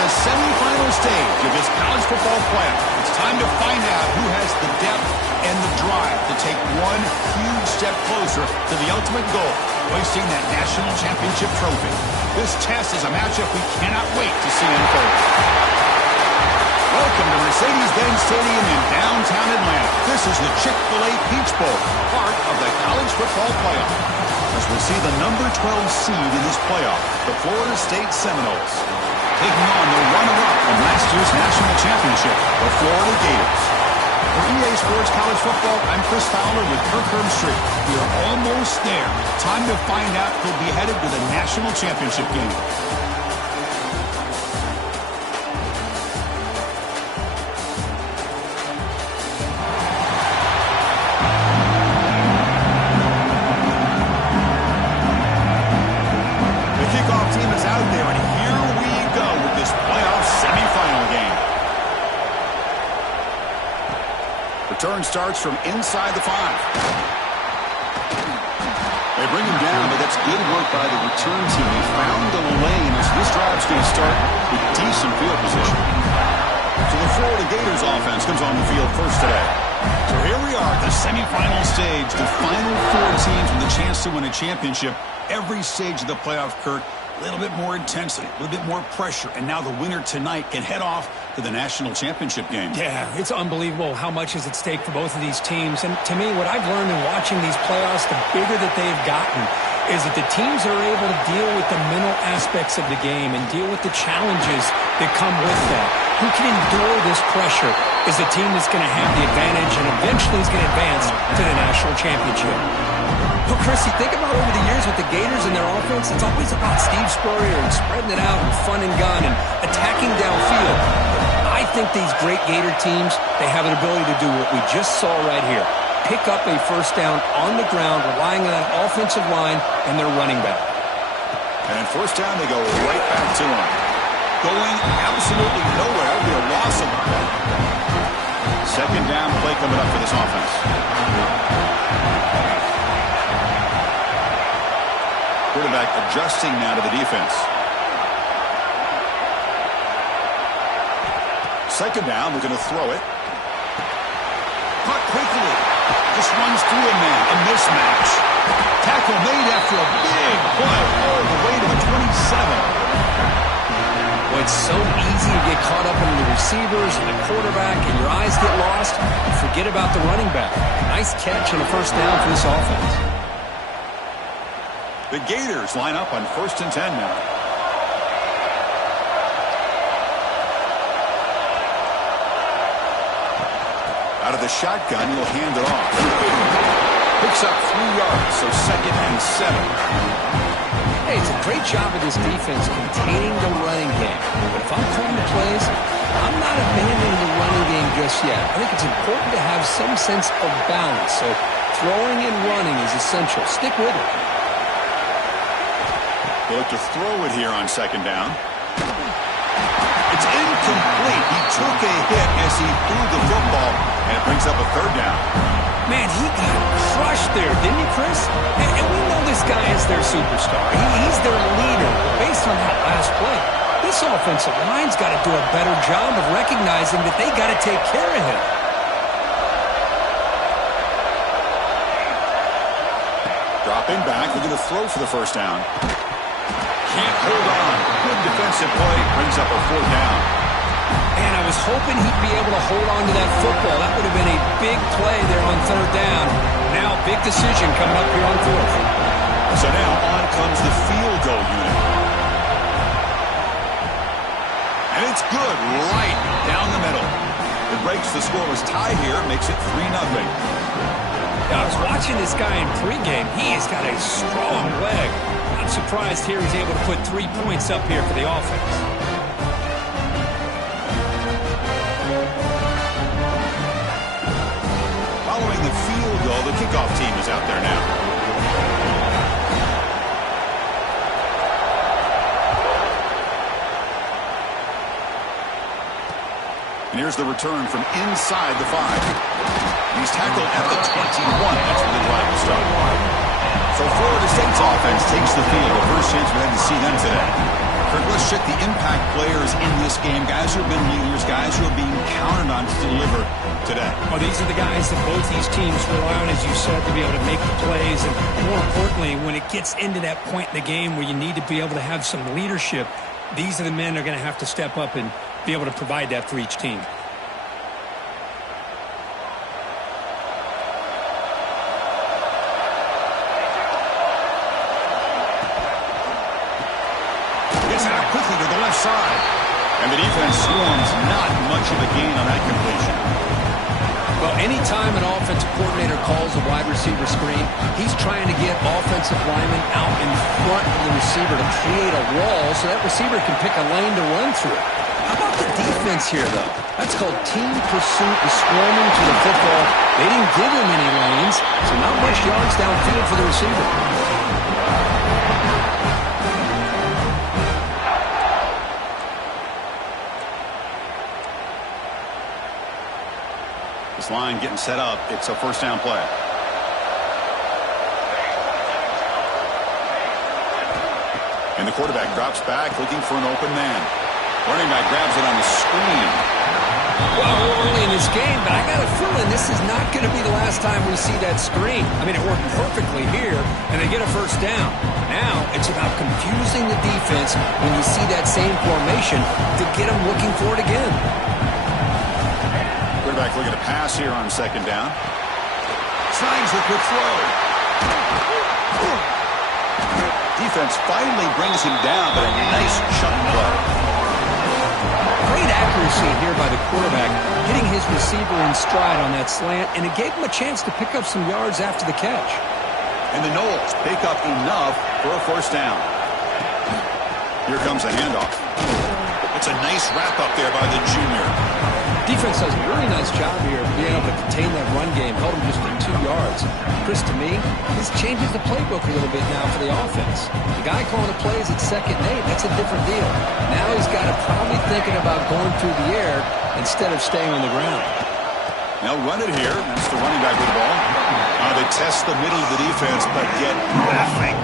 the semifinal stage of this college football playoff. It's time to find out who has the depth and the drive to take one huge step closer to the ultimate goal, hoisting that national championship trophy. This test is a matchup we cannot wait to see unfold. Welcome to Mercedes-Benz Stadium in downtown Atlanta. This is the Chick-fil-A Peach Bowl, part of the college football playoff. As we see the number 12 seed in this playoff, the Florida State Seminoles, taking on the runner-up from last year's national championship, the Florida Gators. For EA Sports College Football, I'm Chris Fowler with Kirk Herbstreit. We are almost there. Time to find out who'll be headed to the national championship game. Return starts from inside the 5. They bring him down, but that's good work by the return team. He found the lane, so this drive's going to start with decent field position. So the Florida Gators offense comes on the field first today. So here we are at the semifinal stage, the final 4 teams with a chance to win a championship. Every stage of the playoff, Kirk, a little bit more intensity, a little bit more pressure, and now the winner tonight can head off to the national championship game. Yeah, it's unbelievable how much is at stake for both of these teams. And to me, what I've learned in watching these playoffs, the bigger that they've gotten, is that the teams are able to deal with the mental aspects of the game and deal with the challenges that come with that. Who can endure this pressure is the team that's going to have the advantage and eventually is going to advance to the national championship. Well, Chris, you think about over the years with the Gators and their offense, it's always about Steve Spurrier and spreading it out and fun and gun and attacking downfield. I think these great Gator teams, they have an ability to do what we just saw right here. Pick up a first down on the ground, relying on that offensive line and their running back. And first down, they go right back to him. Going absolutely nowhere. It'll be a loss of one. Second down play coming up for this offense. Quarterback adjusting now to the defense. Second down, we're going to throw it. Caught quickly. Just runs through a man. A mismatch. Tackle made after a big play all the way to the 27. Well, it's so easy to get caught up in the receivers and the quarterback, and your eyes get lost. You forget about the running back. Nice catch and a first down for this offense. The Gators line up on 1st and 10 now. Out of the shotgun, he'll hand it off. Picks up 3 yards, so 2nd and 7. Hey, it's a great job of this defense containing the running game. But if I'm calling the plays, I'm not abandoning the running game just yet. I think it's important to have some sense of balance. So throwing and running is essential. Stick with it. They look to throw it here on 2nd down. It's incomplete. He took a hit as he threw the football, and it brings up a 3rd down. Man, he got crushed there, didn't he, Chris? And we know this guy is their superstar. He's their leader. Based on that last play, this offensive line's got to do a better job of recognizing that they got to take care of him. Dropping back, they're going to throw for the first down. Can't hold on. Good defensive play. Brings up a 4th down. And I was hoping he'd be able to hold on to that football. That would have been a big play there on 3rd down. Now, big decision coming up here on 4th. So now on comes the field goal unit. And it's good right down the middle. It breaks the scoreless tie here. Makes it 3-0. I was watching this guy in pregame. He has got a strong leg. I'm surprised here he's able to put 3 points up here for the offense. Following the field goal, the kickoff team is out there now. And here's the return from inside the 5. He's tackled at the 21. That's where the drive will start. So Florida State's offense takes the field. The first chance we had to see them today. Kirk, let's check the impact players in this game. Guys who have been leaders, guys who are being counted on to deliver today. Well, these are the guys that both these teams rely on, as you said, to be able to make the plays. And more importantly, when it gets into that point in the game where you need to be able to have some leadership, these are the men that are going to have to step up and be able to provide that for each team. Gets out quickly to the left side. And the defense swarms, not much of a gain on that completion. Well, anytime an offensive coordinator calls a wide receiver screen, he's trying to get offensive linemen out in front of the receiver to create a wall so that receiver can pick a lane to run through. How about the defense here, though? That's called team pursuit and swarming to the football. They didn't give him any lanes, so not much yards downfield for the receiver. This line getting set up. It's a first down play. And the quarterback drops back looking for an open man. Running back grabs it on the screen. Well, we're early in this game, but I got a feeling this is not going to be the last time we see that screen. I mean, it worked perfectly here, and they get a first down. Now it's about confusing the defense when you see that same formation to get them looking for it again. Quarterback looking to pass here on second down. Signs the quick throw. Defense finally brings him down, but a nice chunk play. Great accuracy here by the quarterback, hitting his receiver in stride on that slant, and it gave him a chance to pick up some yards after the catch. And the Knowles pick up enough for a first down. Here comes a handoff. It's a nice wrap up there by the junior. Defense does a really nice job here of being able to contain that run game, held him just to 2 yards. Chris, to me, this changes the playbook a little bit now for the offense. The guy calling the plays at 2nd and 8, that's a different deal. Now he's got to probably thinking about going through the air instead of staying on the ground. They'll run it here. That's the running back with the ball. They test the middle of the defense, but get nothing.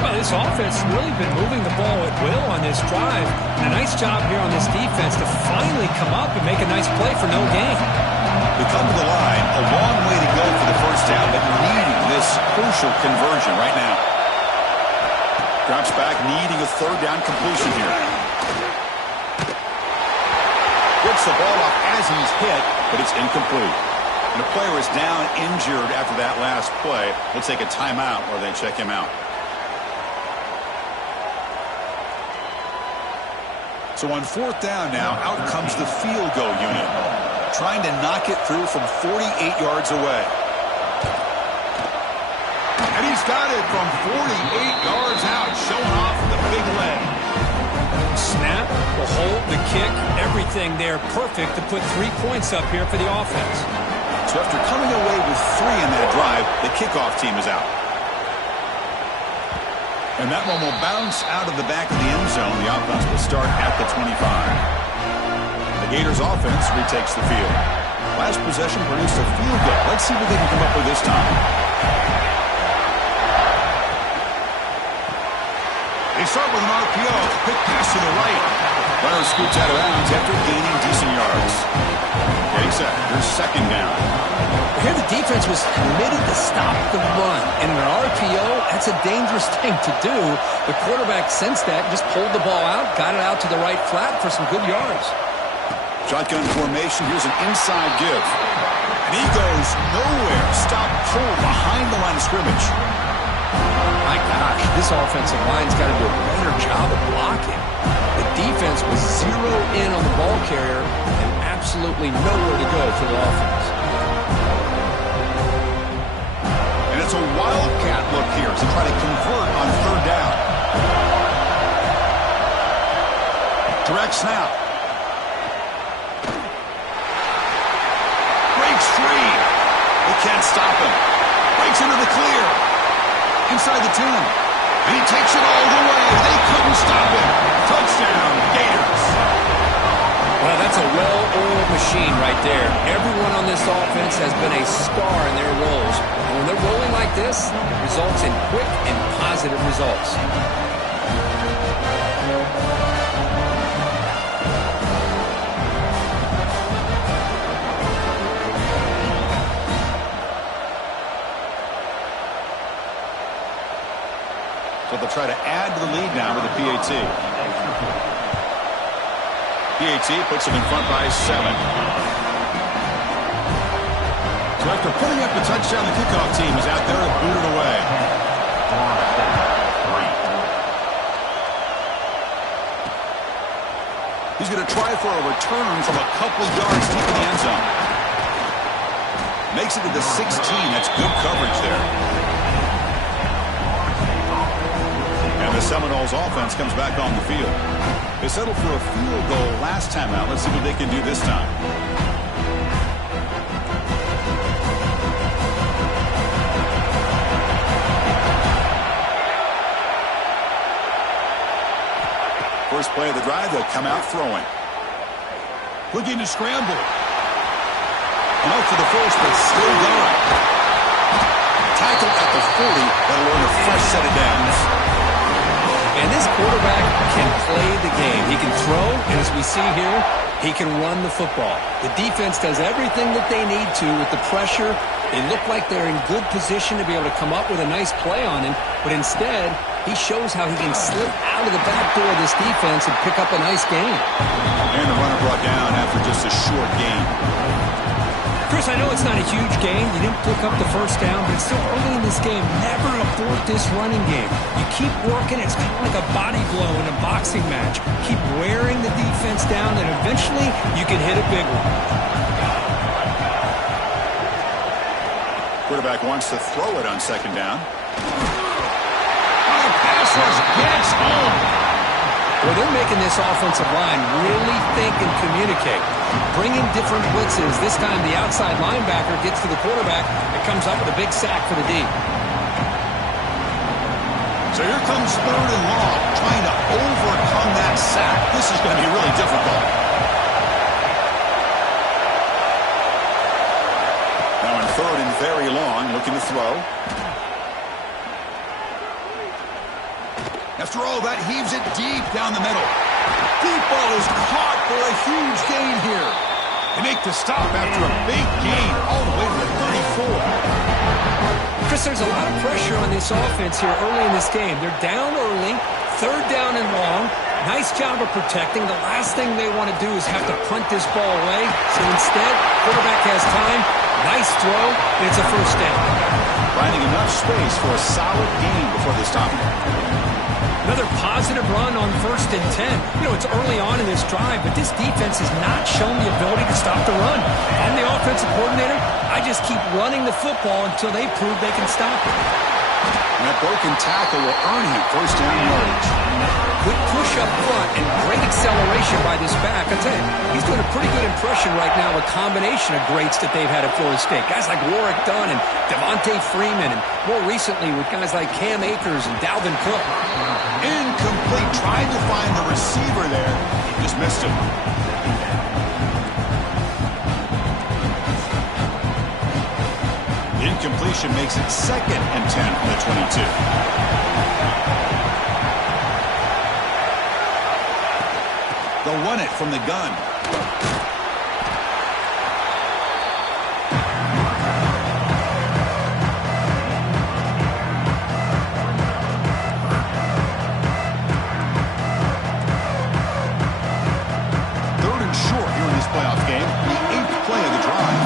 Well, this offense has really been moving the ball at will on this drive. And a nice job here on this defense to finally come up and make a nice play for no gain. They come to the line, a long way to go for the first down, but needing this crucial conversion right now. Drops back, needing a third down completion here. Gets the ball off as he's hit, but it's incomplete. And the player is down injured after that last play. They'll take a timeout while they check him out. So on 4th down now, out comes the field goal unit, trying to knock it through from 48 yards away. And he's got it from 48 yards out, showing off the big leg. Snap, the hold, the kick, everything there perfect to put 3 points up here for the offense. So after coming away with 3 in that drive, the kickoff team is out. And that one will bounce out of the back of the end zone. The offense will start at the 25. The Gators offense retakes the field. Last possession produced a field goal. Let's see what they can come up with this time. They start with an RPO. Quick pass to the right. Runner scoots out of bounds after gaining decent yards. Getting set. Here's second down. Here the defense was committed to stop the run. And in an RPO, that's a dangerous thing to do. The quarterback sensed that, just pulled the ball out, got it out to the right flat for some good yards. Shotgun formation. Here's an inside give. And he goes nowhere. Stop pull behind the line of scrimmage. My gosh, this offensive line's got to do a better job of blocking. The defense was zeroed in on the ball carrier and absolutely nowhere to go for the offense. And it's a wildcat look here to try to convert on 3rd down. Direct snap. Breaks free. They can't stop him. Breaks into the clear. Inside the 10. And he takes it all the way. They couldn't stop him. Touchdown, Gators. Well, that's a well-oiled machine right there. Everyone on this offense has been a star in their roles. And when they're rolling like this, it results in quick and positive results. So they'll try to add to the lead now with the PAT. PAT puts them in front by 7. So after putting up a touchdown, the kickoff team is out there to boot it away. He's going to try for a return from a couple yards deep in the end zone. Makes it to the 16. That's good coverage there. And the Seminoles offense comes back on the field. They settled for a field goal last time out. Let's see what they can do this time. First play of the drive, they'll come out throwing. Looking to scramble. And out for the first, but still going. Tackle at the 40. That'll earn a fresh set of downs. And this quarterback can play the game. He can throw, and as we see here, he can run the football. The defense does everything that they need to with the pressure. They look like they're in good position to be able to come up with a nice play on him, but instead, he shows how he can slip out of the back door of this defense and pick up a nice gain. And the runner brought down after just a short gain. Chris, I know it's not a huge gain. You didn't pick up the first down, but it's still early in this game. Never abort this running game. You keep working. It's kind of like a body blow in a boxing match. Keep wearing the defense down, and eventually you can hit a big one. Quarterback wants to throw it on second down. The pass rush gets home. Well, they're making this offensive line really think and communicate. Bringing different blitzes. This time the outside linebacker gets to the quarterback and comes up with a big sack for the D. So here comes 3rd and long, trying to overcome that sack. This is going to be really difficult. Now in 3rd and very long, looking to throw. After all, that heaves it deep down the middle. Deep ball is caught for a huge gain here. They make the stop after a big gain all the way to the 34. Chris, there's a lot of pressure on this offense here early in this game. They're down early, 3rd down and long. Nice job of protecting. The last thing they want to do is have to punt this ball away. So instead, quarterback has time. Nice throw, and it's a first down. Finding enough space for a solid gain before they stop. Another positive run on 1st and 10. You know, it's early on in this drive, but this defense has not shown the ability to stop the run. I'm the offensive coordinator. I just keep running the football until they prove they can stop it. And that broken tackle will earn him first down yardage. Good push up front and great acceleration by this back. I tell you, he's doing a pretty good impression right now, a combination of greats that they've had at Florida State. Guys like Warrick Dunn and Devontae Freeman, and more recently with guys like Cam Akers and Dalvin Cook. Incomplete. Tried to find the receiver there. Just missed him. Incompletion makes it 2nd and 10 from the 22. They'll run it from the gun. Playoff game, the 8th play of the drive.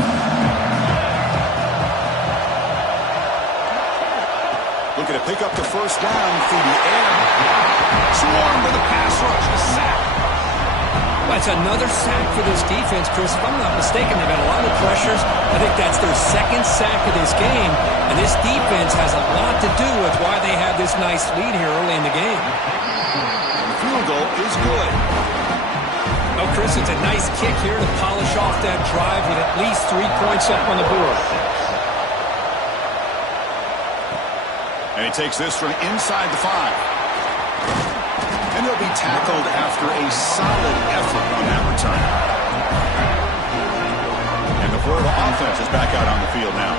Looking to pick up the first down through the air. Swarm with a pass rush, a sack. That's another sack for this defense, Chris. If I'm not mistaken, they've had a lot of pressures. I think that's their 2nd sack of this game, and this defense has a lot to do with why they have this nice lead here early in the game. The field goal is good. Oh, Chris, it's a nice kick here to polish off that drive with at least 3 points up on the board. And he takes this from inside the 5. And he'll be tackled after a solid effort on that return. And the Florida offense is back out on the field now.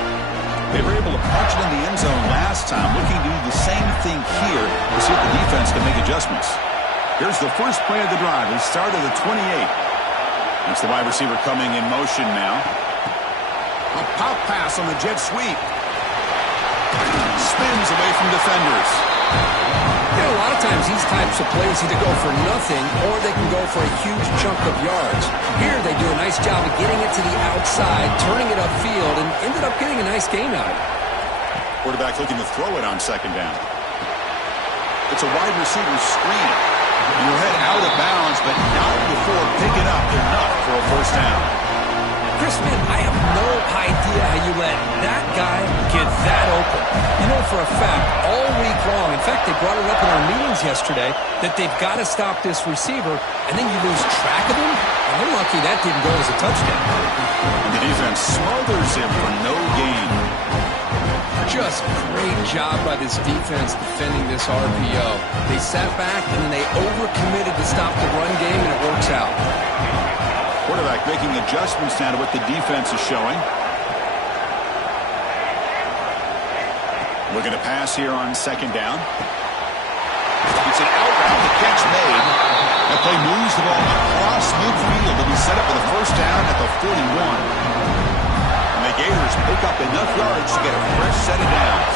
They were able to punch it in the end zone last time, looking to do the same thing here to see if the defense can make adjustments. Here's the first play of the drive. They start at the 28. That's the wide receiver coming in motion now. A pop pass on the jet sweep. Spins away from defenders. You know, a lot of times these types of plays either go for nothing or they can go for a huge chunk of yards. Here they do a nice job of getting it to the outside, turning it upfield, and ended up getting a nice gain out of it. Quarterback looking to throw it on second down. It's a wide receiver screen. You'll head out of bounds, but not before picking up enough for a first down. Chris, man, I have no idea how you let that guy get that open. You know for a fact, all week long, in fact, they brought it up in our meetings yesterday, that they've got to stop this receiver, and then you lose track of him, and they're lucky that didn't go as a touchdown. And the defense smothers him for no gain. Just great job by this defense defending this RPO. They sat back, and then they overcommitted to stop the run game, and it works out. Quarterback making adjustments now to what the defense is showing. Looking to pass here on second down. It's an outroute, the catch made. That play moves the ball across midfield to be set up for the first down at the 41. And the Gators pick up enough yards to get a fresh set of downs.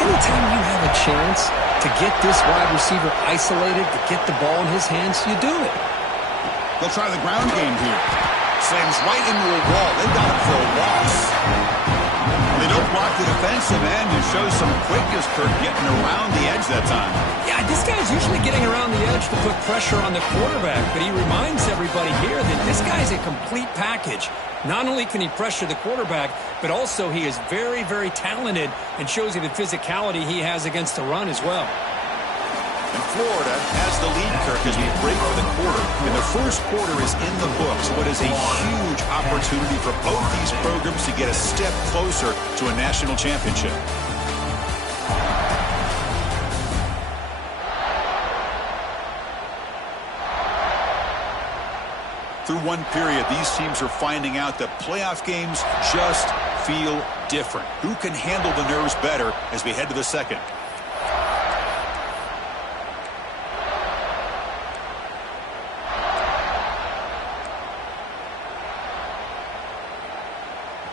Anytime you have a chance to get this wide receiver isolated, to get the ball in his hands, you do it. They'll try the ground game here. Slams right into a wall. They got him for a loss. They don't block the defensive end and show some quickness for getting around the edge that time. Yeah, this guy's usually getting around the edge to put pressure on the quarterback, but he reminds everybody here that this guy's a complete package. Not only can he pressure the quarterback, but also he is very, very talented and shows you the physicality he has against the run as well. And Florida has the lead, Kirk, as we break for the quarter. And the first quarter is in the books. What is a huge opportunity for both these programs to get a step closer to a national championship. Through one period, these teams are finding out that playoff games just feel different. Who can handle the nerves better as we head to the second?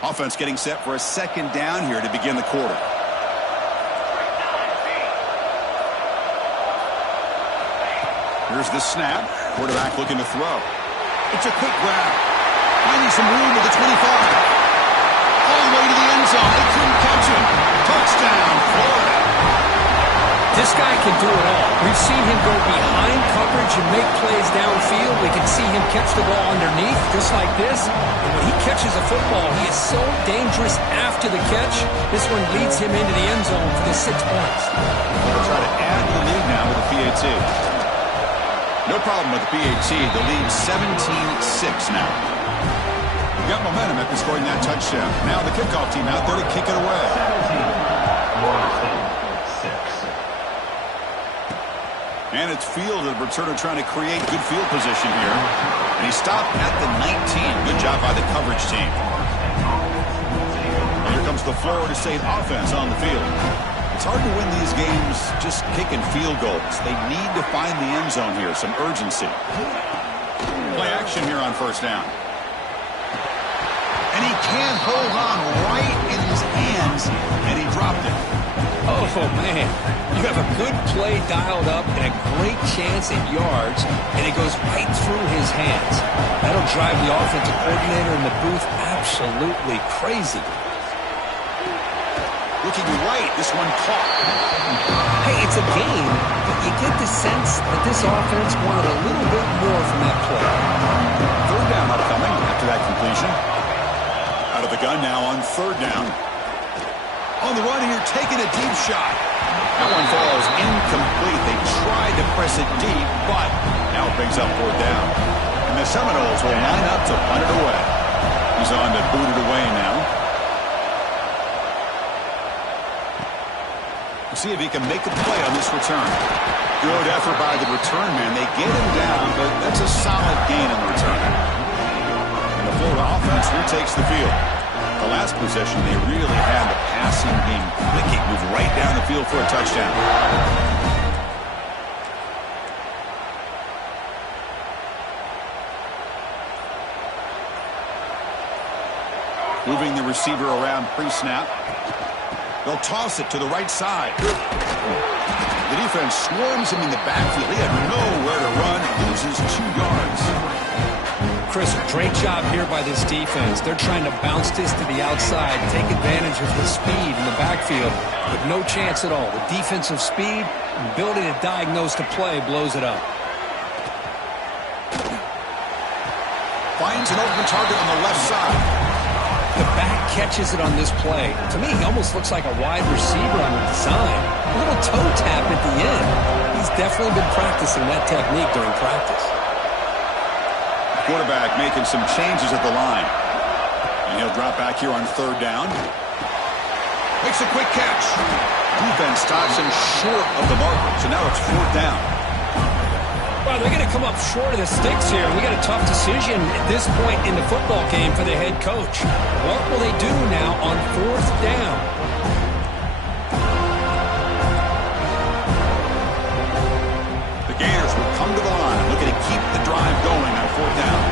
Offense getting set for a second down here to begin the quarter. Here's the snap. Quarterback looking to throw. It's a quick grab. Finding some room at the 25. All the way to the end zone. They couldn't catch him. Touchdown, Florida. This guy can do it all. We've seen him go behind coverage and make plays downfield. We can see him catch the ball underneath, just like this. And when he catches a football, he is so dangerous after the catch. This one leads him into the end zone for the 6 points. We'll try to add to the lead now with the PAT. No problem with the PAT. The lead 17-6 now. We got momentum after scoring that touchdown. Now the kickoff team out there to kick it away. 17-6. And it's fielded. Returner trying to create good field position here. And he stopped at the 19. Good job by the coverage team. And here comes the Florida State offense on the field. It's hard to win these games just kicking field goals. They need to find the end zone here. Some urgency. Play action here on first down. And he can't hold on right in his hands. And he dropped it. Oh, man. You have a good play dialed up and a great chance at yards, and it goes right through his hands. That'll drive the offensive coordinator in the booth absolutely crazy. Looking right, this one caught. Hey, it's a game, but you get the sense that this offense wanted a little bit more from that play. Third down upcoming after that completion. Out of the gun now on third down. On the run here, taking a deep shot. That one falls incomplete. They tried to press it deep, but now it brings up fourth down. And the Seminoles will line up to punt it away. He's on to boot it away now. We'll see if he can make a play on this return. Good effort by the return man. They get him down, but that's a solid gain in the return. And the Florida offense retakes the field. The last possession, they really had the passing game clicking, move right down the field for a touchdown. Moving the receiver around pre-snap. They'll toss it to the right side. The defense swarms him in the backfield. He had nowhere to run. Loses 2 yards. Chris, great job here by this defense. They're trying to bounce this to the outside, take advantage of the speed in the backfield, but no chance at all. The defensive speed, ability to diagnose the play, blows it up. Finds an open target on the left side. The back catches it on this play. To me, he almost looks like a wide receiver on the design. A little toe tap at the end. He's definitely been practicing that technique during practice. Quarterback making some changes at the line. And he'll drop back here on 3rd down. Makes a quick catch. Defense stops him short of the marker. So now it's 4th down. Well, they're going to come up short of the sticks here. We got a tough decision at this point in the football game for the head coach. What will they do now on 4th down? The Gators will come to the line, looking to keep the drive going on 4th down.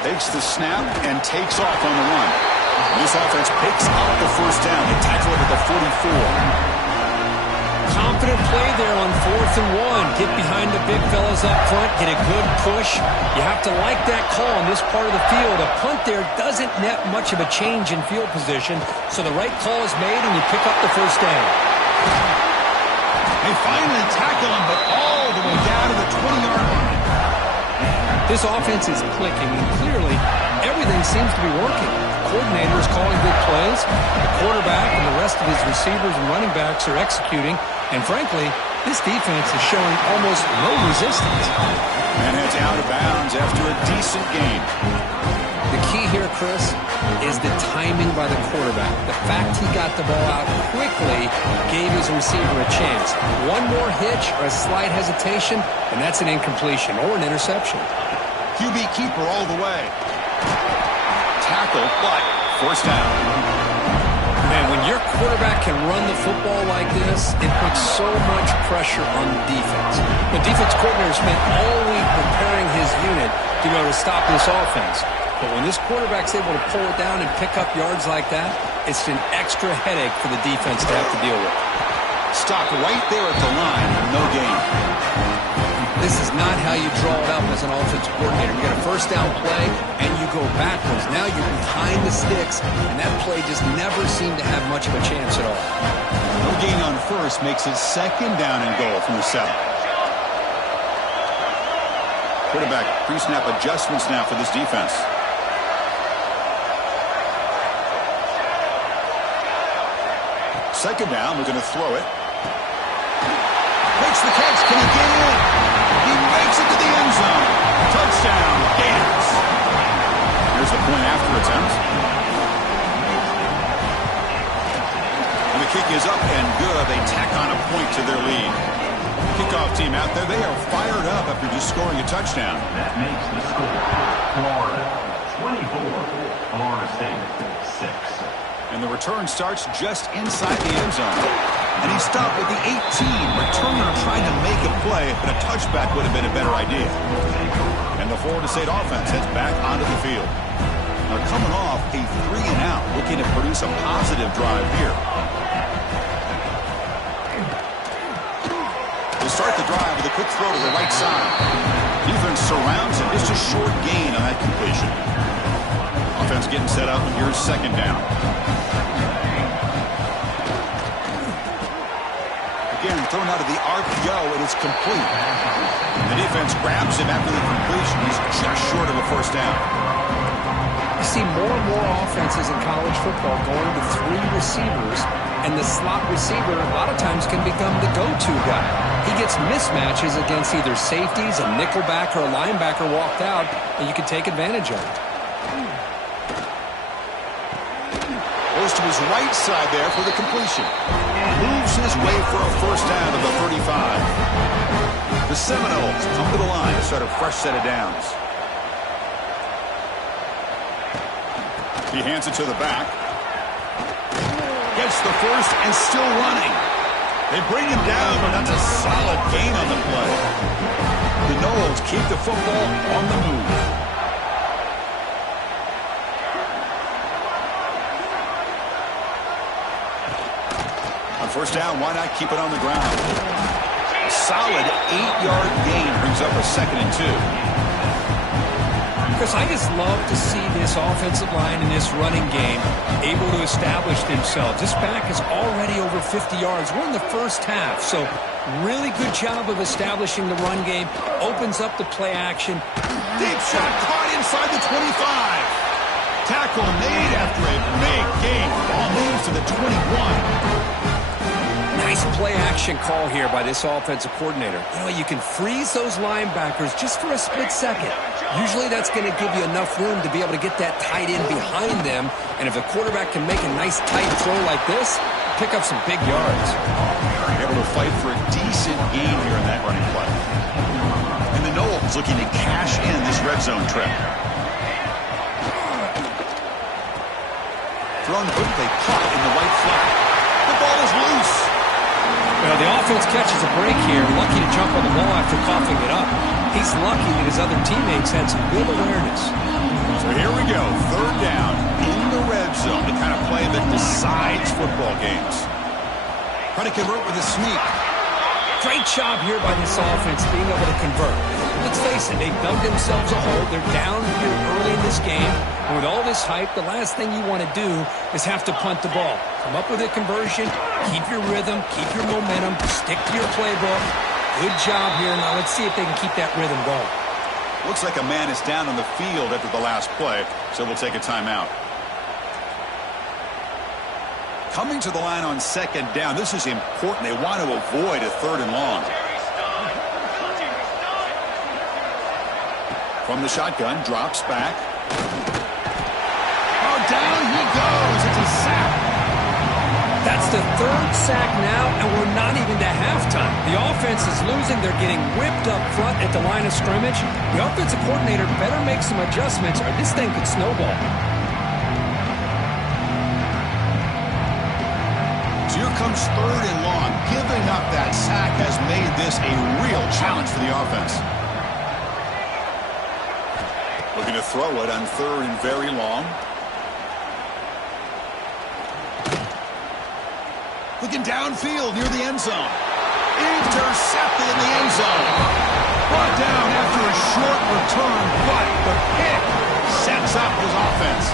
Takes the snap and takes off on the run. This offense picks up the 1st down. They tackle it at the 44. Confident play there on 4th and 1. Get behind the big fellas up front. Get a good push. You have to like that call on this part of the field. A punt there doesn't net much of a change in field position, so the right call is made and you pick up the 1st down. They finally tackle him, but all the way down to the 20-yard line. This offense is clicking, and clearly everything seems to be working. The coordinator is calling good plays. The quarterback and the rest of his receivers and running backs are executing. And frankly, this defense is showing almost no resistance. And it's out of bounds after a decent game. The key here, Chris, is the timing by the quarterback. The fact he got the ball out quickly gave his receiver a chance. One more hitch or a slight hesitation, and that's an incompletion or an interception. QB keeper all the way. Tackle, but 1st down. Man, when your quarterback can run the football like this, it puts so much pressure on the defense. The defense coordinator spent all week preparing his unit to be able to stop this offense. But when this quarterback's able to pull it down and pick up yards like that, it's an extra headache for the defense to have to deal with. Stopped right there at the line, no gain. This is not how you draw it up as an offensive coordinator. You got a 1st down play, and you go backwards. Now you're behind the sticks, and that play just never seemed to have much of a chance at all. No gain on 1st makes it 2nd down and goal from the 7. Quarterback pre-snap adjustments now for this defense. Second down, we're going to throw it. Makes the catch. Can he get in? He makes it to the end zone. Touchdown, Gators. Here's the point after attempt. And the kick is up and good. They tack on a point to their lead. Kickoff team out there. They are fired up after just scoring a touchdown. That makes the score Florida 24, Florida State 6. And the return starts just inside the end zone. And he stopped at the 18. Returner trying to make a play, but a touchback would have been a better idea. And the Florida State offense heads back onto the field. They're coming off a 3-and-out, looking to produce a positive drive here. They start the drive with a quick throw to the right side. Defense surrounds him. Just a short gain on that completion. Offense getting set up, and here's 2nd down. Again, thrown out of the RPO, and it's complete. The defense grabs him after the completion. He's just short of a 1st down. You see more and more offenses in college football going to 3 receivers, and the slot receiver a lot of times can become the go-to guy. He gets mismatches against either safeties, a nickelback, or a linebacker walked out, and you can take advantage of it. Goes to his right side there for the completion. Moves his way for a 1st down to the 35. The Seminoles come to the line to start a fresh set of downs. He hands it to the back. Gets the 1st and still running. They bring him down, but that's a solid gain on the play. The Noles keep the football on the move. First down, why not keep it on the ground? A solid 8-yard gain brings up a 2nd and 2. Chris, I just love to see this offensive line in this running game able to establish themselves. This back is already over 50 yards. We're in the first half, so really good job of establishing the run game. Opens up the play action. Deep shot caught inside the 25. Tackle made after a big gain. Ball moves to the 21. Nice play action call here by this offensive coordinator. You know, you can freeze those linebackers just for a split second. Usually that's going to give you enough room to be able to get that tight end behind them. And if the quarterback can make a nice tight throw like this, pick up some big yards. Able to fight for a decent gain here in that running play. And the Noles looking to cash in this red zone trip. Thrown quickly, caught in the right flat. The ball is loose. Well, the offense catches a break here. Lucky to jump on the ball after coughing it up. He's lucky that his other teammates had some good awareness. So here we go. 3rd down in the red zone. The kind of play that decides football games. Trying to convert with a sneak. Great job here by this offense being able to convert. Let's face it, they've dug themselves a hole. They're down here early in this game. And with all this hype, the last thing you want to do is have to punt the ball. Come up with a conversion, keep your rhythm, keep your momentum, stick to your playbook. Good job here. Now let's see if they can keep that rhythm going. Looks like a man is down on the field after the last play, so we'll take a timeout. Coming to the line on 2nd down. This is important. They want to avoid a 3rd and long. From the shotgun, drops back. Oh, down he goes. It's a sack. That's the 3rd sack now, and we're not even to halftime. The offense is losing. They're getting whipped up front at the line of scrimmage. The offensive coordinator better make some adjustments, or this thing could snowball. So here comes 3rd and long. Giving up that sack has made this a real challenge for the offense. Looking to throw it on 3rd and very long. Looking downfield near the end zone. Intercepted in the end zone. Brought down after a short return, but the pick sets up his offense.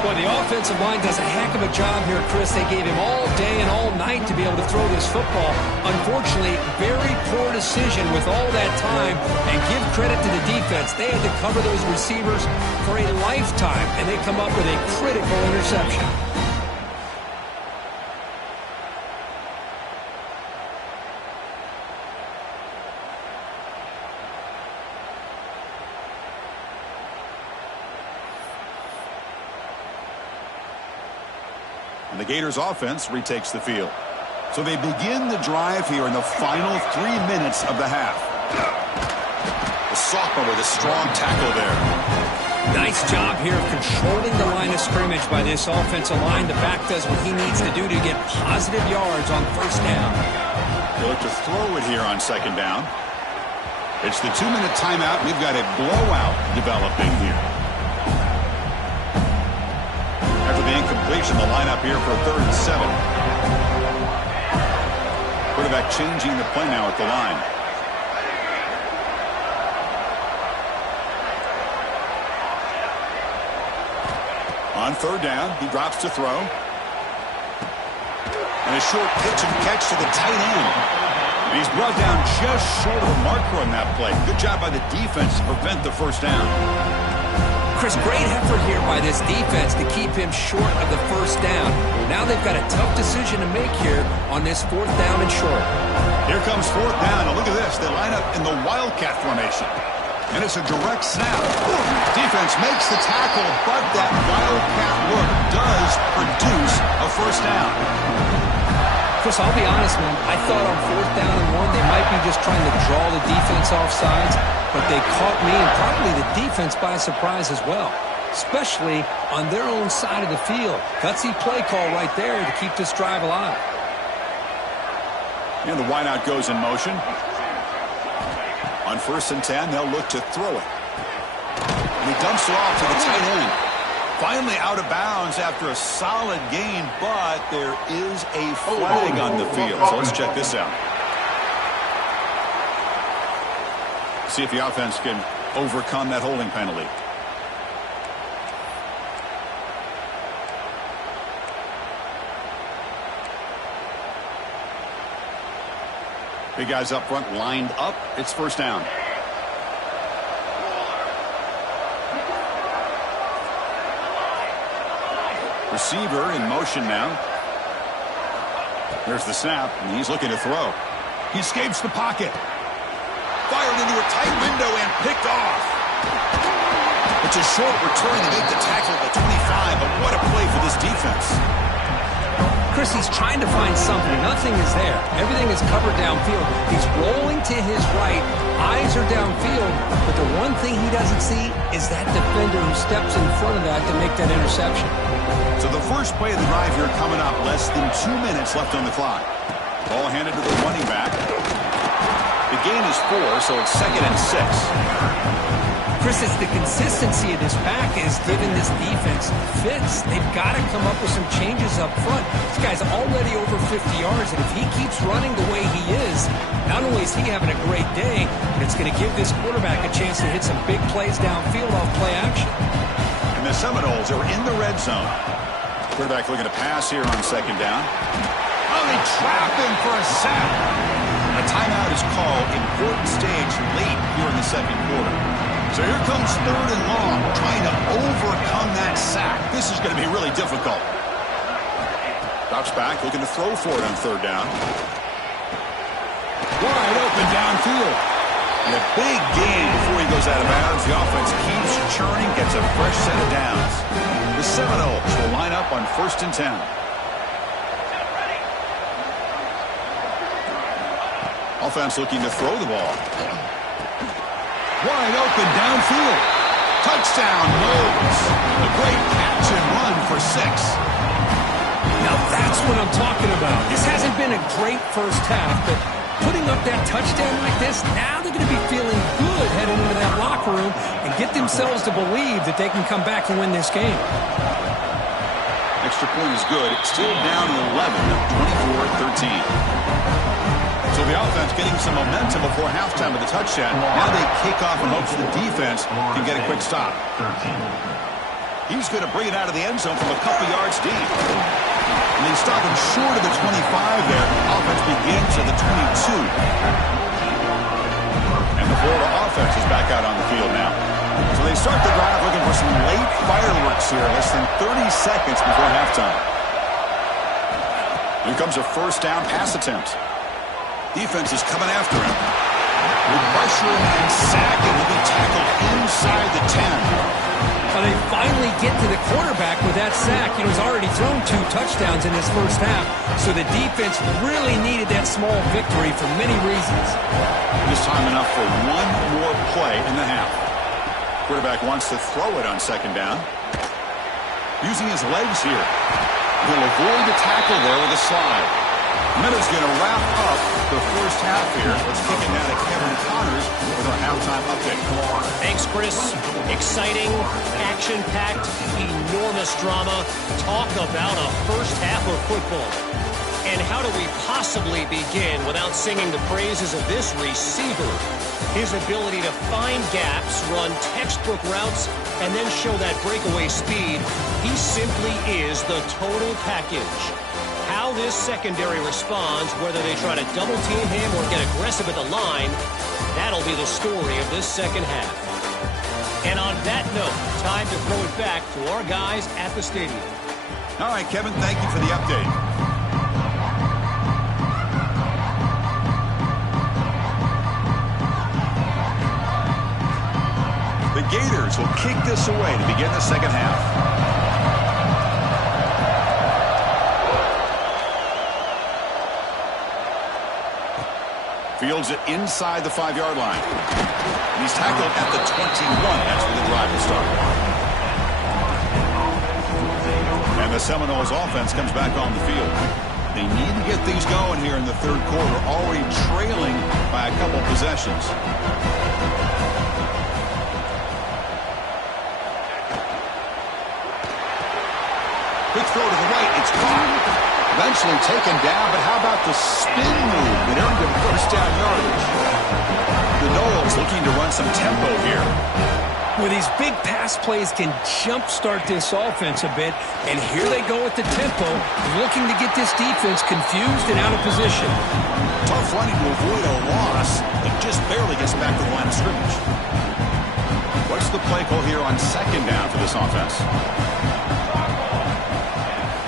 Well, the offensive line does a heck of a job here, Chris. They gave him all day and all night to be able to throw this football. Unfortunately, very poor decision with all that time. And give credit to the defense. They had to cover those receivers for a lifetime, and they come up with a critical interception. And the Gators offense retakes the field. So they begin the drive here in the final 3 minutes of the half. The sophomore with a strong tackle there. Nice job here of controlling the line of scrimmage by this offensive line. The back does what he needs to do to get positive yards on 1st down. They look to throw it here on 2nd down. It's the 2-minute timeout. We've got a blowout developing here. After the incompletion, the lineup here for 3rd and 7. Quarterback changing the play now at the line. On 3rd down, he drops to throw. And a short pitch and catch to the tight end. And he's brought down just short of the marker on that play. Good job by the defense to prevent the 1st down. Chris, great effort here by this defense to keep him short of the 1st down. Now they've got a tough decision to make here on this 4th down and short. Here comes 4th down, and look at this. They line up in the Wildcat formation. And it's a direct snap. Defense makes the tackle, but that Wildcat look does produce a 1st down. Chris, I'll be honest, man. I thought on 4th down and 1, they might be just trying to draw the defense off sides, but they caught me and probably the defense by surprise as well, especially on their own side of the field. Gutsy play call right there to keep this drive alive. And the wideout goes in motion. On 1st and 10, they'll look to throw it. And he dumps it off to the tight end. Finally out of bounds after a solid gain, but there is a flag on the field. So let's check this out. See if the offense can overcome that holding penalty. Big guys up front lined up. It's first down. Receiver in motion now. There's the snap, and he's looking to throw. He escapes the pocket. Fired into a tight window and picked off. It's a short return to make the tackle at the 25, but what a play for this defense. Chris, he's trying to find something. Nothing is there. Everything is covered downfield. He's rolling to his right. Eyes are downfield, but the one thing he doesn't see is that defender who steps in front of that to make that interception. So the first play of the drive here coming up. Less than 2 minutes left on the clock. Ball handed to the running back. The gain is 4, so it's 2nd and 6. Chris, it's the consistency of this pack is giving this defense fits. They've got to come up with some changes up front. This guy's already over 50 yards, and if he keeps running the way he is, not only is he having a great day, but it's going to give this quarterback a chance to hit some big plays downfield off play action. And the Seminoles are in the red zone. Quarterback looking to pass here on 2nd down. Oh, they trap him for a sack. A timeout is called. Important stage late here in the 2nd quarter. So here comes 3rd and long, trying to overcome that sack. This is going to be really difficult. Drops back, looking to throw for it on 3rd down. Wide open downfield. And a big gain before he goes out of bounds. The offense keeps churning, gets a fresh set of downs. The Seminoles will line up on 1st and 10. Offense looking to throw the ball. Wide open downfield. Touchdown, Moles. A great catch and run for 6. Now that's what I'm talking about. This hasn't been a great first half, but putting up that touchdown like this, now they're going to be feeling good heading into that locker room and get themselves to believe that they can come back and win this game. Extra point is good. It's still down 11, 24-13. So the offense getting some momentum before halftime with the touchdown. Now they kick off in hopes the defense can get a quick stop. He's going to bring it out of the end zone from a couple yards deep. And they stop him short of the 25 there. Offense begins at the 22. And the Florida offense is back out on the field now. So they start the drive looking for some late fireworks here. Less than 30 seconds before halftime. Here comes a first down pass attempt. Defense is coming after him. With pressure and sack, and will be tackled inside the 10. Well, they finally get to the quarterback with that sack. He's already thrown 2 touchdowns in his first half, so the defense really needed that small victory for many reasons. This time enough for one more play in the half. Quarterback wants to throw it on 2nd down. Using his legs here. He'll avoid the tackle there with a slide. Minutes going to wrap up the first half here. Let's kick it now to Kevin Connors with our halftime update. Thanks, Chris. Exciting, action-packed, enormous drama. Talk about a first half of football. And how do we possibly begin without singing the praises of this receiver? His ability to find gaps, run textbook routes, and then show that breakaway speed. He simply is the total package. How this secondary responds, whether they try to double-team him or get aggressive at the line, that'll be the story of this second half. And on that note, time to throw it back to our guys at the stadium. All right, Kevin, thank you for the update. The Gators will kick this away to begin the second half. Fields it inside the 5-yard line. And he's tackled at the 21. That's where the drive will start. And the Seminoles offense comes back on the field. They need to get things going here in the 3rd quarter, already trailing by a couple possessions. eventually taken down, but how about the spin move that earned him first down yardage? The Noles looking to run some tempo here. Well, these big pass plays can jumpstart this offense a bit, and here they go with the tempo, looking to get this defense confused and out of position. Tough running to avoid a loss. He just barely gets back to the line of scrimmage. What's the play call here on second down for this offense?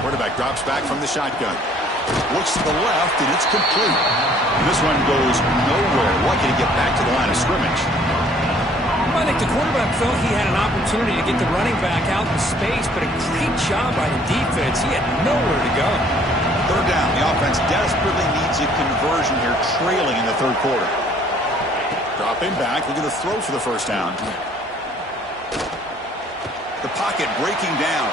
Quarterback drops back from the shotgun. Looks to the left, and it's complete. And this one goes nowhere. Lucky to get back to the line of scrimmage. I think the quarterback felt he had an opportunity to get the running back out in space, but a great job by the defense. He had nowhere to go. Third down. The offense desperately needs a conversion here, trailing in the third quarter. Dropping back, looking to throw for the first down. The pocket breaking down.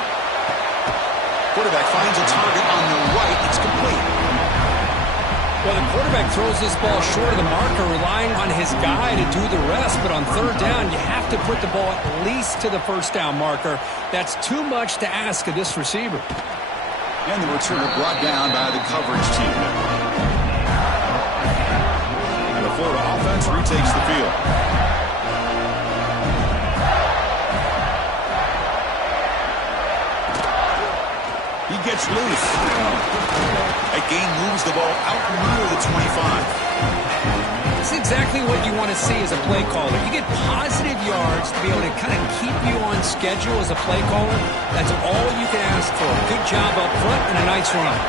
Quarterback finds a target on the right. It's complete. Well, the quarterback throws this ball short of the marker, relying on his guy to do the rest. But on third down, you have to put the ball at least to the first down marker. That's too much to ask of this receiver. And the returner brought down by the coverage team. And the Florida offense retakes the field. He gets loose. That gain moves the ball out near the 25. It's exactly what you want to see as a play caller. You get positive yards to be able to kind of keep you on schedule as a play caller. That's all you can ask for. Good job up front and a nice run.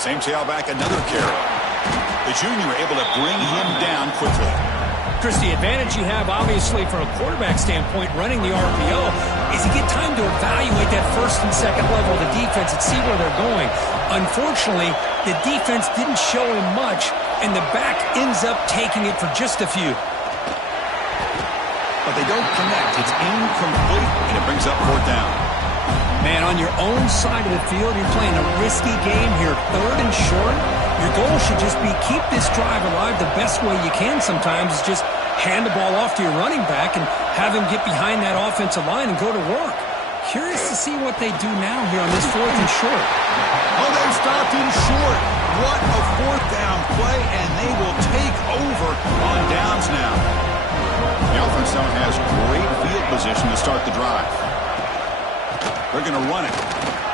Same tailback, another carry. The junior able to bring him down quickly. Chris, the advantage you have, obviously, from a quarterback standpoint, running the RPO, is you get time to evaluate that first and second level of the defense and see where they're going. Unfortunately, the defense didn't show him much, and the back ends up taking it for just a few. But they don't connect. It's incomplete, and it brings up fourth down. Man, on your own side of the field, you're playing a risky game here. Third and short. Your goal should just be keep this drive alive the best way you can sometimes is just hand the ball off to your running back and have him get behind that offensive line and go to work. Curious to see what they do now here on this fourth and short. Oh, they've stopped him short. What a fourth down play, and they will take over on downs now. The offense now has great field position to start the drive. They're going to run it.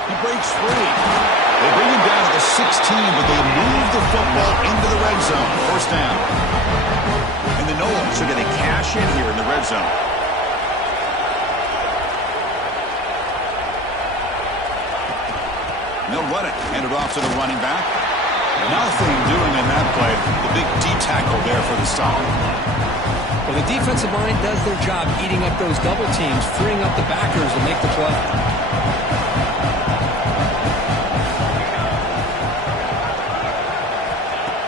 He breaks free. They bring him down to the 16, but they move the football into the red zone. First down. And the Noles are going to cash in here in the red zone. And they'll run it. Hand it off to the running back. Nothing doing in that play. The big D tackle there for the stop. Well, the defensive line does their job eating up those double teams, freeing up the backers to make the play.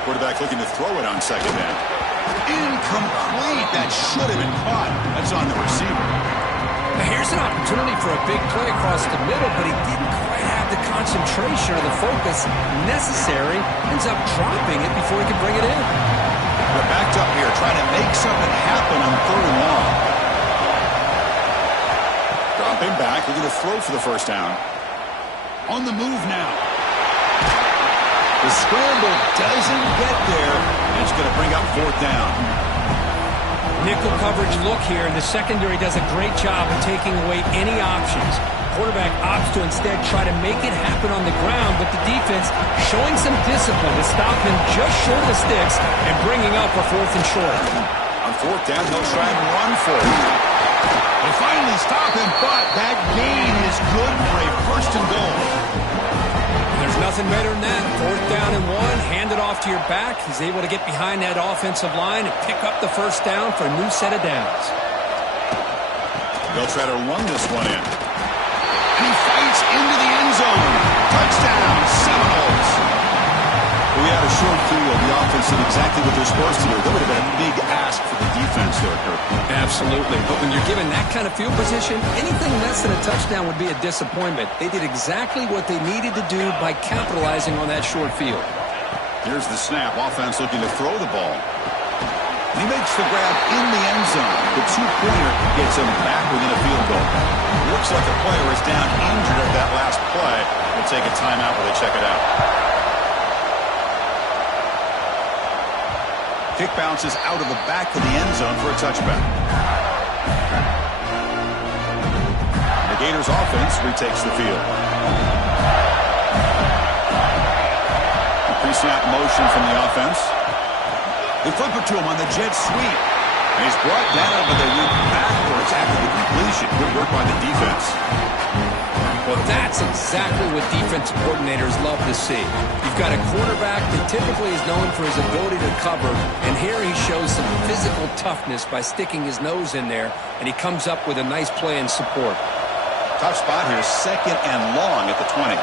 Quarterback looking to throw it on second down. Incomplete. That should have been caught. That's on the receiver. Now here's an opportunity for a big play across the middle, but he didn't quite have the concentration or the focus necessary. Ends up dropping it before he could bring it in. They're backed up here trying to make something happen on third and long. Dropping back, looking to throw for the first down. On the move now. The scramble doesn't get there, and it's going to bring up fourth down. Nickel coverage look here, and the secondary does a great job of taking away any options. Quarterback opts to instead try to make it happen on the ground, but the defense showing some discipline to stop him just short of the sticks and bringing up a fourth and short. On fourth down, they'll try and run for it. They finally stop him, but that gain is good for a first and goal. There's nothing better than that. Fourth down and one, hand it off to your back. He's able to get behind that offensive line and pick up the first down for a new set of downs. They'll try to run this one in. And he fights into the end zone. Touchdown, Seminoles. We had a short field. The offense did exactly what they're supposed to do. That would have been a big ask for the defense there, Kirk. Absolutely. But when you're given that kind of field position, anything less than a touchdown would be a disappointment. They did exactly what they needed to do by capitalizing on that short field. Here's the snap. Offense looking to throw the ball. He makes the grab in the end zone. The two-pointer gets him back within a field goal. Looks like a player is down injured at that last play. We'll take a timeout while they check it out. Kick bounces out of the back of the end zone for a touchback. The Gators offense retakes the field. Pre-snap motion from the offense. They flip it to him on the jet sweep. And he's brought down, but they went backwards after the completion. Good work by the defense. Well, that's exactly what defense coordinators love to see. You've got a quarterback that typically is known for his ability to cover, and here he shows some physical toughness by sticking his nose in there, and he comes up with a nice play in support. Tough spot here, 2nd and long at the 20.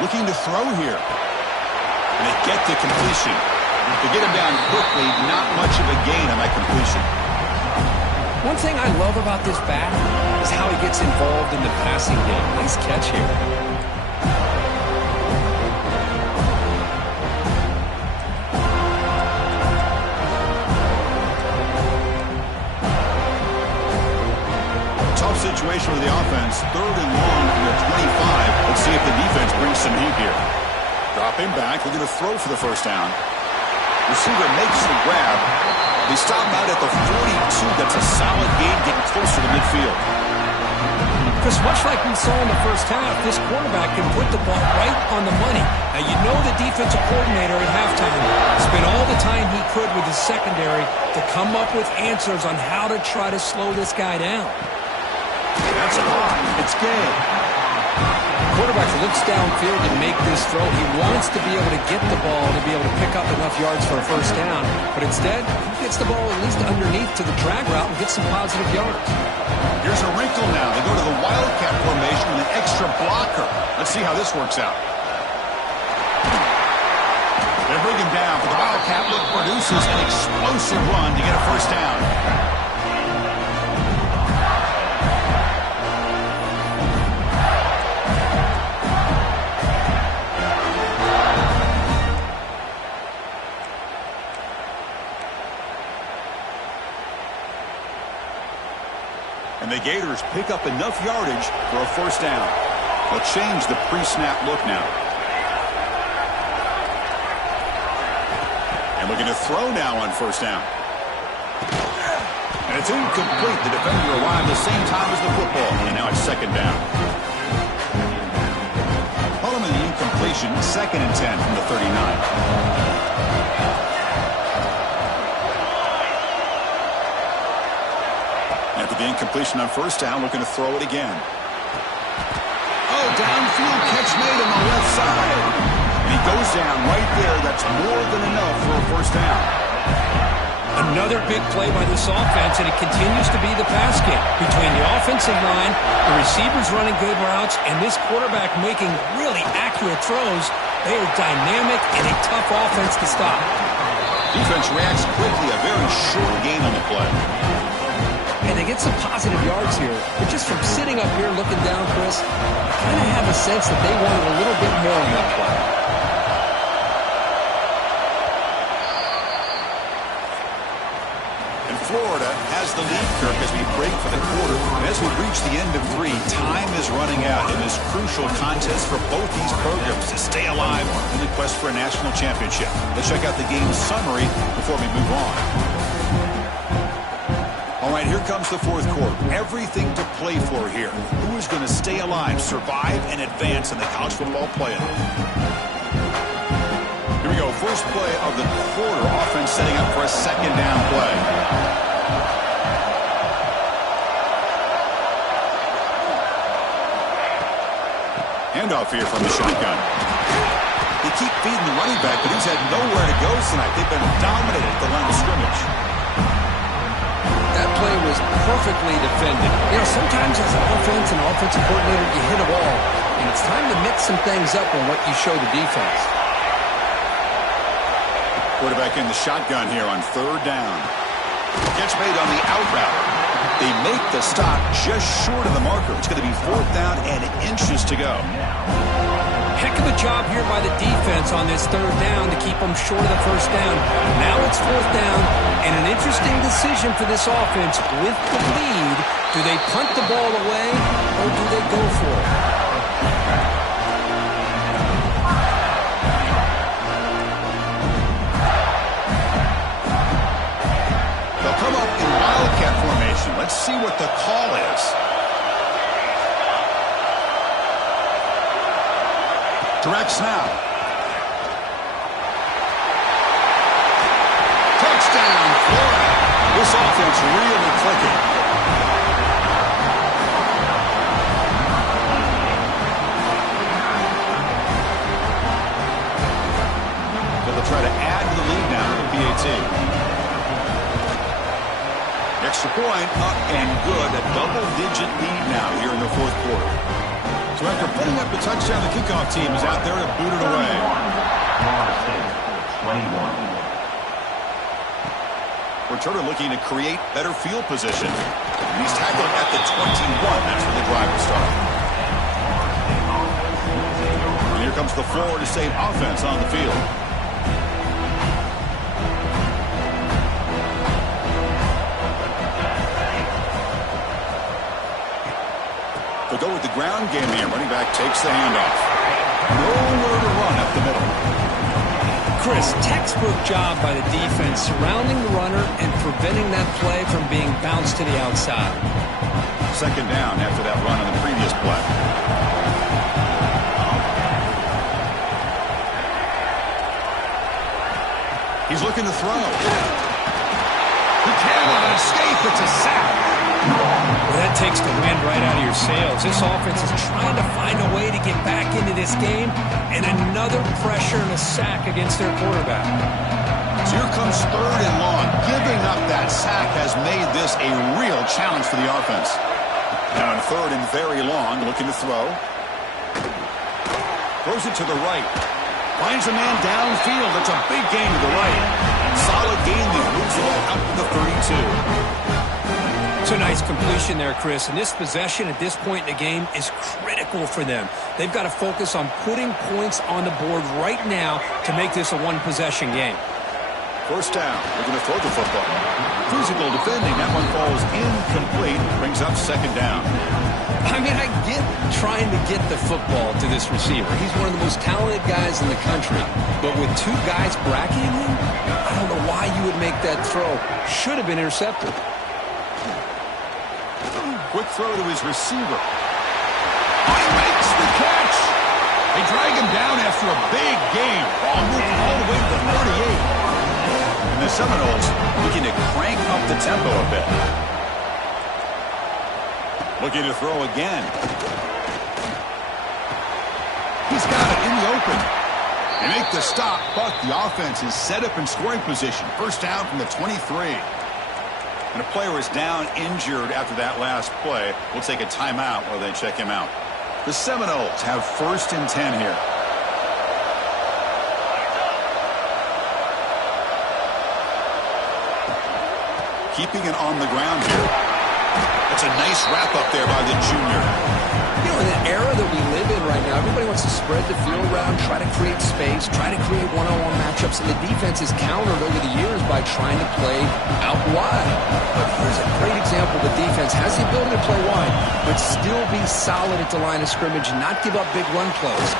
Looking to throw here. And they get the completion. To get him down quickly, not much of a gain on that completion. One thing I love about this back is how he gets involved in the passing game. Nice catch here. Tough situation with the offense. 3rd and long from the 25. Let's see if the defense brings some heat here. Dropping back. They're going to throw for the first down. Receiver makes the grab. They stop out at the 42. That's a solid gain, getting closer to midfield. Chris, much like we saw in the first half, this quarterback can put the ball right on the money. Now, you know the defensive coordinator at halftime spent all the time he could with his secondary to come up with answers on how to try to slow this guy down. That's a lot. It's game. Quarterback looks downfield to make this throw. He wants to be able to get the ball to be able to pick up enough yards for a first down. But instead, he gets the ball at least underneath to the drag route and gets some positive yards. Here's a wrinkle now. They go to the Wildcat formation with an extra blocker. Let's see how this works out. They bring him down, but the Wildcat look produces an explosive run to get a first down. And the Gators pick up enough yardage for a first down. They'll change the pre-snap look now. And looking to throw now on first down. And it's incomplete. The defender arrived the same time as the football. And now it's 2nd down. Following the incompletion, 2nd and 10 from the 39. After the incompletion on first down, looking to throw it again. Oh, downfield catch made on the left side. And he goes down right there. That's more than enough for a first down. Another big play by this offense, and it continues to be the pass game. Between the offensive line, the receivers running good routes, and this quarterback making really accurate throws, they are dynamic and a tough offense to stop. Defense reacts quickly. A very short gain on the play. And they get some positive yards here. But just from sitting up here looking down, Chris, I kind of have a sense that they wanted a little bit more on that play. And Florida has the lead, Kirk, as we break for the quarter. And as we reach the end of 3, time is running out in this crucial contest for both these programs to stay alive in the quest for a national championship. Let's check out the game summary before we move on. All right, here comes the 4th quarter. Everything to play for here. Who is going to stay alive, survive, and advance in the college football playoff? Here we go. First play of the quarter. Offense setting up for a 2nd down play. Handoff here from the shotgun. They keep feeding the running back, but he's had nowhere to go tonight. They've been dominated at the line of scrimmage. That play was perfectly defended. You know, sometimes as an offense and offensive coordinator, you hit a ball, and it's time to mix some things up on what you show the defense. Quarterback in the shotgun here on 3rd down. Catch made on the out route. They make the stop just short of the marker. It's going to be 4th down and inches to go. Heck of a job here by the defense on this third down to keep them short of the first down. Now it's fourth down, and an interesting decision for this offense with the lead. Do they punt the ball away, or do they go for it? They'll come up in Wildcat formation. Let's see what the call is. Direct snap. Touchdown, Florida. This offense really clicking. So they'll try to add to the lead now to the PAT. Extra point, up and good. A double-digit lead now here in the fourth quarter. So after putting up the touchdown, the kickoff team is out there to boot it away. Florida State, 21. Returner looking to create better field position. And he's tackled at the 21. That's where the drive will start. And here comes the Florida State offense on the field. They'll go with the ground game here. Running back takes the handoff. Nowhere to run up the middle. Chris, textbook job by the defense surrounding the runner and preventing that play from being bounced to the outside. Second down after that run on the previous play. He's looking to throw. He cannot escape. It's a sack. Well, that takes the wind right out of your sails. This offense is trying to find a way to get back into this game, and another pressure and a sack against their quarterback. So here comes third and long. Giving up that sack has made this a real challenge for the offense. Now on third and very long, looking to throw. Throws it to the right. Finds a man downfield. It's a big gain to the right. Solid gain there. Moves the ball out to the 32. It's a nice completion there, Chris. And this possession at this point in the game is critical for them. They've got to focus on putting points on the board right now to make this a one-possession game. First down. Looking to throw the football. Physical defending. That one falls incomplete. Brings up second down. I mean, I get trying to get the football to this receiver. He's one of the most talented guys in the country. But with two guys bracketing him, I don't know why you would make that throw. Should have been intercepted. Quick throw to his receiver. He makes the catch. They drag him down after a big gain. Ball moved all the way to the 38. And the Seminoles looking to crank up the tempo a bit. Looking to throw again. He's got it in the open. They make the stop, but the offense is set up in scoring position. First down from the 23. And a player is down injured after that last play. We'll take a timeout while they check him out. The Seminoles have first and 10 here. Keeping it on the ground here. That's a nice wrap up there by the junior. You know, in the era that we live in right now, everybody wants to spread the field around, try to create space, try to create one-on-one matchups, and the defense is countered over the years by trying to play out wide. But here's a great example. The defense has the ability to play wide, but still be solid at the line of scrimmage and not give up big run plays.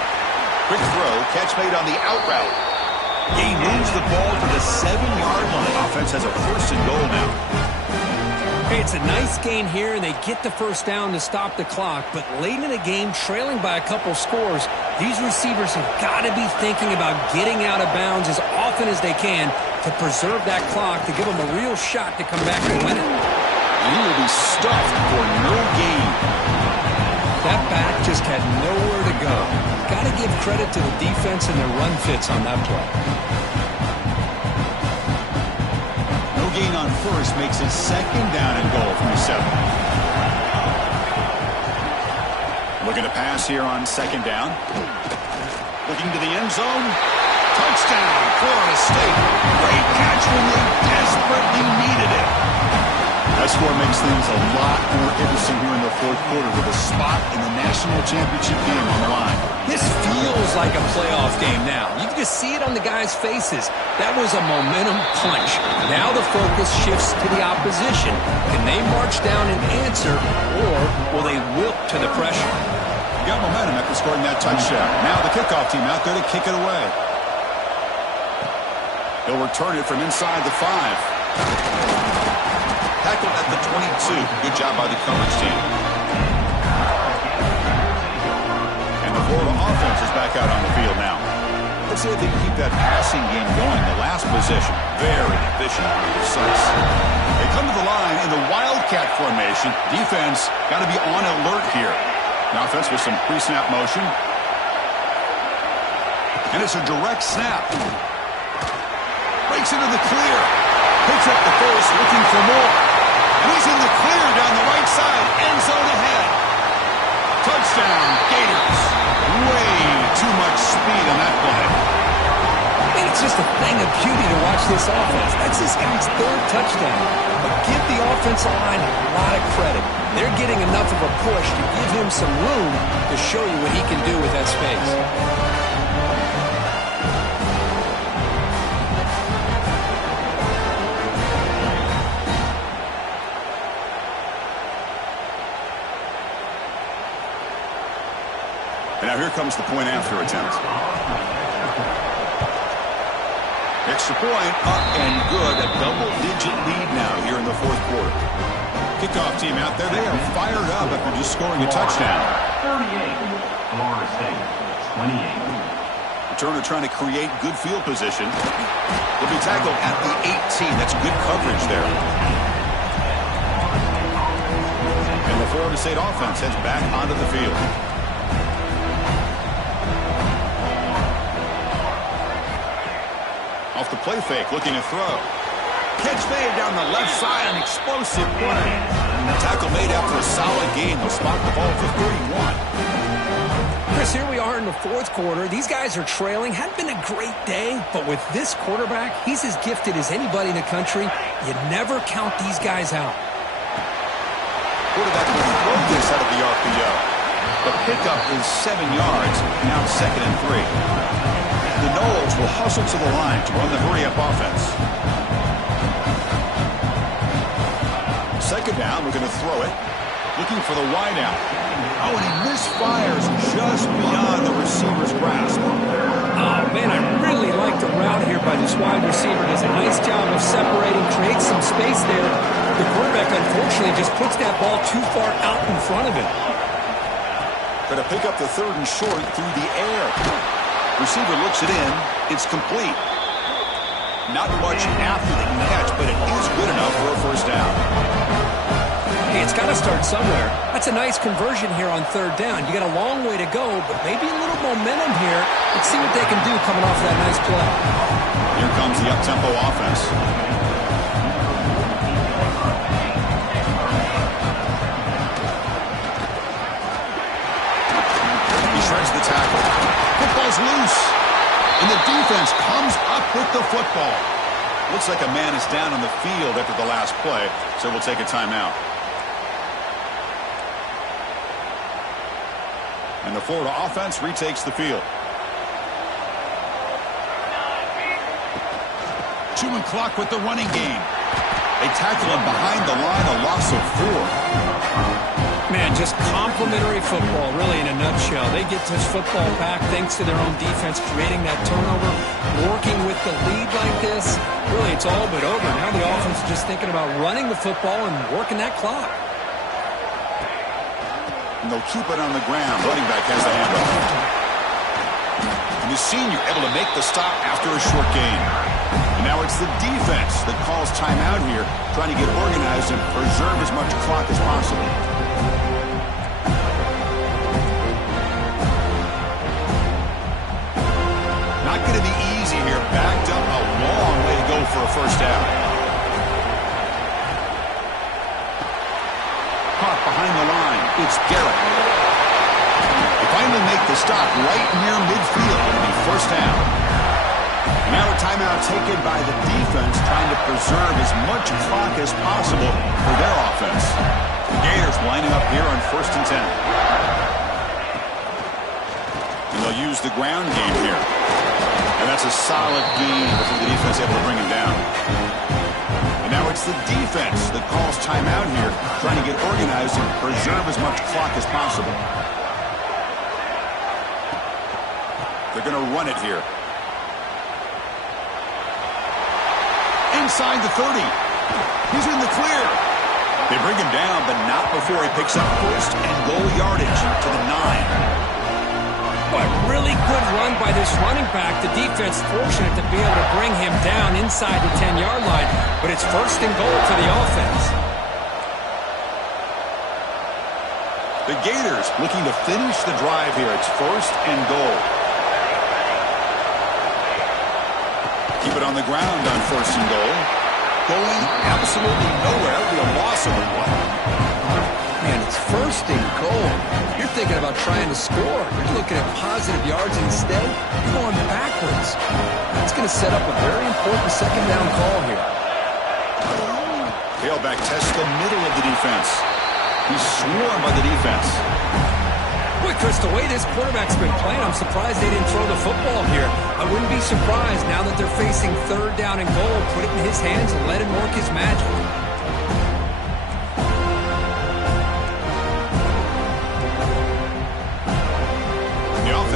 Quick throw, catch made on the out route. He moves the ball to the 7-yard line. Offense has a first and goal now. Hey, it's a nice gain here, and they get the first down to stop the clock. But late in the game, trailing by a couple scores, these receivers have got to be thinking about getting out of bounds as often as they can to preserve that clock, to give them a real shot to come back and win it. He will be stuffed for no gain. That back just had nowhere to go. Got to give credit to the defense and their run fits on that play. Gain on first makes it second down and goal from the 7. Looking to pass here on second down. Looking to the end zone. Touchdown, Florida State. Great catch when they desperately needed it. That score makes things a lot more interesting here in the fourth quarter with a spot in the national championship game on the line. This feels like a playoff game now. You can just see it on the guys' faces. That was a momentum punch. Now the focus shifts to the opposition. Can they march down and answer, or will they wilt to the pressure? You got momentum after scoring that touchdown. Now the kickoff team out there to kick it away. He'll return it from inside the 5. Tackled at the 22. Good job by the coverage team. And the Florida offense is back out on the field now. Let's see if they can keep that passing game going. The last possession, very efficient and precise. They come to the line in the Wildcat formation. Defense got to be on alert here. The offense with some pre-snap motion. And it's a direct snap. Breaks into the clear. Picks up the first, looking for more. And he's in the clear down the right side. End zone ahead. Touchdown, Gators. Way too much speed on that play. And it's just a thing of beauty to watch this offense. That's this guy's 3rd touchdown. But give the offensive line a lot of credit. They're getting enough of a push to give him some room to show you what he can do with that space. And now here comes the point after attempt. Extra point, up and good. A double-digit lead now here in the 4th quarter. Kickoff team out there, they are fired up after just scoring a touchdown. 38, Florida State, 28. Returner trying to create good field position. They'll be tackled at the 18. That's good coverage there. And the Florida State offense heads back onto the field. Off the play fake, looking to throw. Catch made down the left side, an explosive play. Tackle made after a solid game. They'll spot the ball for 31. Chris, here we are in the 4th quarter. These guys are trailing. Hadn't been a great day, but with this quarterback, he's as gifted as anybody in the country. You never count these guys out. Quarterback will throw this out of the RPO. The pickup is 7 yards. Now 2nd and 3. The Noles will hustle to the line to run the hurry-up offense. 2nd down, we're going to throw it. Looking for the wideout. Oh, and he misfires just beyond the receiver's grasp. Oh, man, I really like the route here by this wide receiver. Does a nice job of separating, creates some space there. The quarterback, unfortunately, just puts that ball too far out in front of him. Going to pick up the 3rd and short through the air. Receiver looks it in. It's complete. Not much after the catch, but it is good enough for a 1st down. Hey, it's got to start somewhere. That's a nice conversion here on 3rd down. You got a long way to go, but maybe a little momentum here. Let's see what they can do coming off that nice play. Here comes the up-tempo offense. He shreds the tackle. Football's loose. And the defense comes up with the football. Looks like a man is down on the field after the last play, so we'll take a timeout. And the Florida offense retakes the field. Chewing clock with the running game. They tackle him behind the line, a loss of 4. Man, just complimentary football, really, in a nutshell. They get this football back thanks to their own defense, creating that turnover, working with the lead like this. Really, it's all but over. Now the offense is just thinking about running the football and working that clock. And they'll keep it on the ground. Running back has the handoff. And the senior able to make the stop after a short gain. And now it's the defense that calls timeout here, trying to get organized and preserve as much clock as possible. Not going to be easy here. Backed up a long way to go for a 1st down. Caught behind the line. It's Garrett. They finally make the stop right near midfield. It'll be 1st down. Now a timeout taken by the defense, trying to preserve as much clock as possible for their offense. The Gators lining up here on 1st and 10. And they'll use the ground game here. And that's a solid gain before the defense able to bring him down. And now it's the defense that calls timeout here, trying to get organized and preserve as much clock as possible. They're going to run it here. Inside the 30. He's in the clear. They bring him down, but not before he picks up first and goal yardage to the 9. But really good run by this running back. The defense fortunate to be able to bring him down inside the 10-yard line. But it's first and goal for the offense. The Gators looking to finish the drive here. It's first and goal. Keep it on the ground on first and goal. Going absolutely nowhere. It'll be a loss of one. Man, it's first and goal. You're thinking about trying to score. You're looking at positive yards instead. You're going backwards. That's going to set up a very important second down call here. Tailback tests the middle of the defense. He's swarmed by the defense. Boy, Chris, the way this quarterback's been playing, I'm surprised they didn't throw the football here. I wouldn't be surprised now that they're facing third down and goal. Put it in his hands and let him work his magic.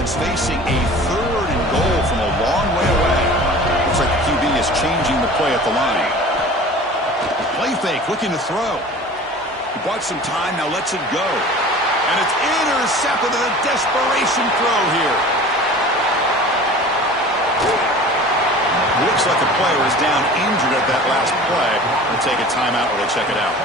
Facing a third and goal from a long way away. Looks like the QB is changing the play at the line. Play fake, looking to throw. He bought some time, now lets it go. And it's intercepted in a desperation throw here. Looks like the player is down injured at that last play. They'll take a timeout while they check it out.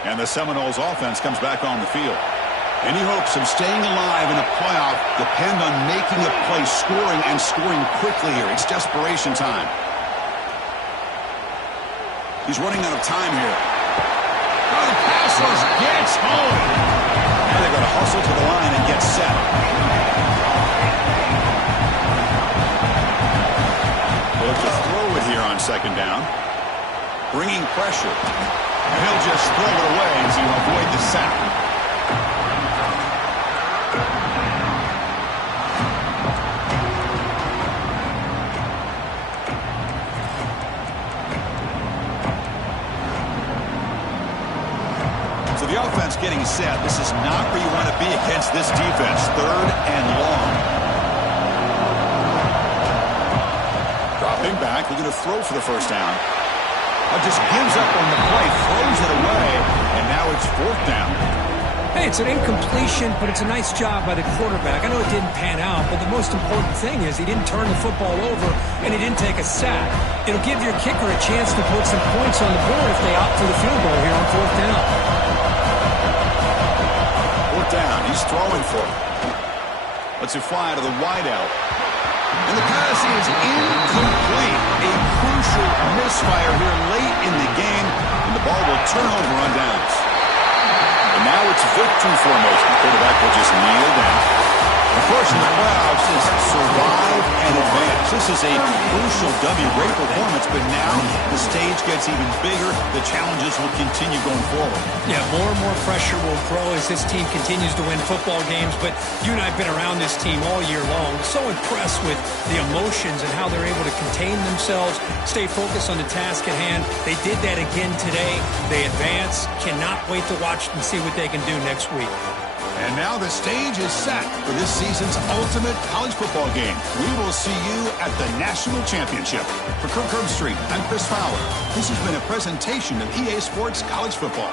And the Seminoles offense comes back on the field. Any hopes of staying alive in a playoff depend on making a play, scoring, and scoring quickly here. It's desperation time. He's running out of time here. Oh, the pass rush gets home. Now they've got to hustle to the line and get set. They look to throw it here on second down. Bringing pressure. And he'll just throw it away as he will avoid the sack. So the offense getting set. This is not where you want to be against this defense. Third and long. Dropping back. Looking to throw for the first down. Just gives up on the play, throws it away, and now it's fourth down. Hey, it's an incompletion, but it's a nice job by the quarterback. I know it didn't pan out, but the most important thing is he didn't turn the football over, and he didn't take a sack. It'll give your kicker a chance to put some points on the board if they opt for the field goal here on fourth down. Fourth down, he's throwing for it. Lets it fly to the wideout. And the pass is incomplete. A crucial misfire here late in the game, and the ball will turn over on downs. And now it's victory formation. The quarterback will just kneel down. Of course, in the playoffs, is survive and advance. This is a crucial W. Great performance, but now the stage gets even bigger. The challenges will continue going forward. Yeah, more and more pressure will grow as this team continues to win football games, but you and I have been around this team all year long. So impressed with the emotions and how they're able to contain themselves, stay focused on the task at hand. They did that again today. They advance. Cannot wait to watch and see what they can do next week. And now the stage is set for this season's ultimate college football game. We will see you at the National Championship. For Kirk Herbstreit, I'm Chris Fowler. This has been a presentation of EA Sports College Football.